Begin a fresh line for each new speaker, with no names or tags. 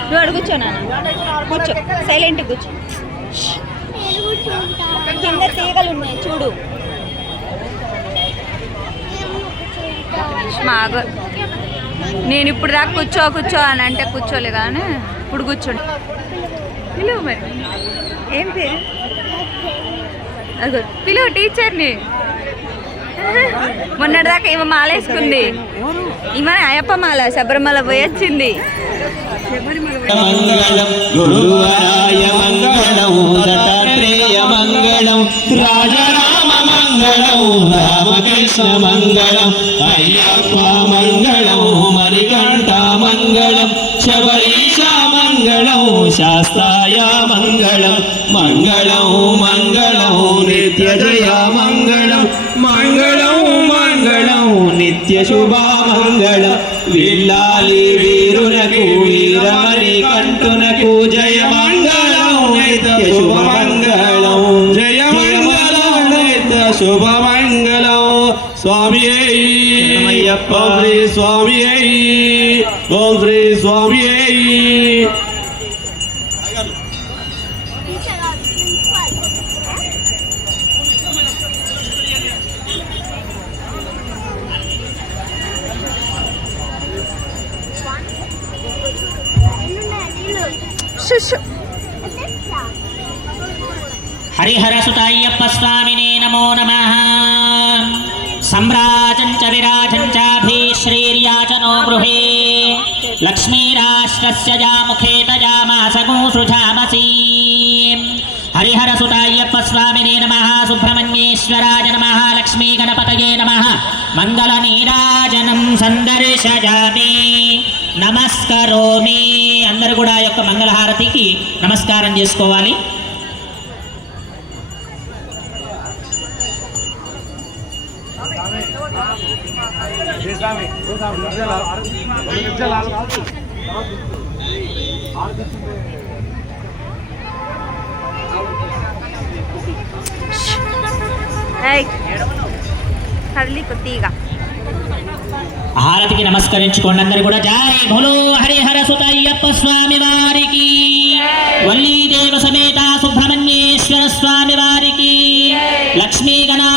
నువ్వు అడుగు కూర్చో నాన్న. కూర్చో. సైలెంట్ కూర్చో. కింద తీగలు ఉన్నాయి చూడు. మాగ. నేను ఇప్పుడు దాకా కూర్చో కూర్చో అని అంటే కూర్చోలే కానీ ఇప్పుడు కూర్చోండి. పిలువు మరి. ఏం పేరు? అదిగో పిలువు టీచర్ని. మొన్నటిదాకా ఈమె మాల వేసుకుంది. ఈమె అయ్యప్ప మాల శబరిమల పోయి వచ్చింది.
మంగళం గురువరాయ మంగళం దత్తాత్రేయ మంగళం రాజరామ మంగళం రామకృష్ణ మంగళం అయ్యప్ప మంగళం శాస్త్రాయ మంగళం మంగళం మంగళం నిత్య జయ మంగళం మంగళం మంగళం నిత్య శుభమంగళం విల్లాలి వీరునకు వీరమణి కంటునకు జయ మంగళం నిత్య శుభమంగళం జయ మంగళం నిత్య శుభమంగళం స్వామి అయ్యప్ప हरिहरसुताय्यप्पस्वामिने नमो नमः। सम्राजं च
विराजं
चाभिश्रीर्याचनो गृहे। लक्ष्मीराष्ट्रस्य या मुखे तजामासगोसृजामसी हरिहरसुताय्यप्पस्वामिने नमः। सुब्रह्मण्येश्वराय नमः। लक्ष्मीगणपतये नमः। मङ्गलनीराजनं सन्दर्शयामि। नमस्करोमि। సుబ్రహ్మణ్యేశ్వరాయ మంగళ అందరూ కూడా యొక్క మంగళహారతికి నమస్కారం చేసుకోవాలి.
కదిలి కొద్దిగా
హారతికి నమస్కరించుకోండి అందరు కూడా. జై భోలో హరిహర సుతయ్యప్ప స్వామి వారికి. వల్లీదేవ సమేత సుబ్రహ్మణ్యేశ్వర స్వామి వారికి. లక్ష్మీ గణా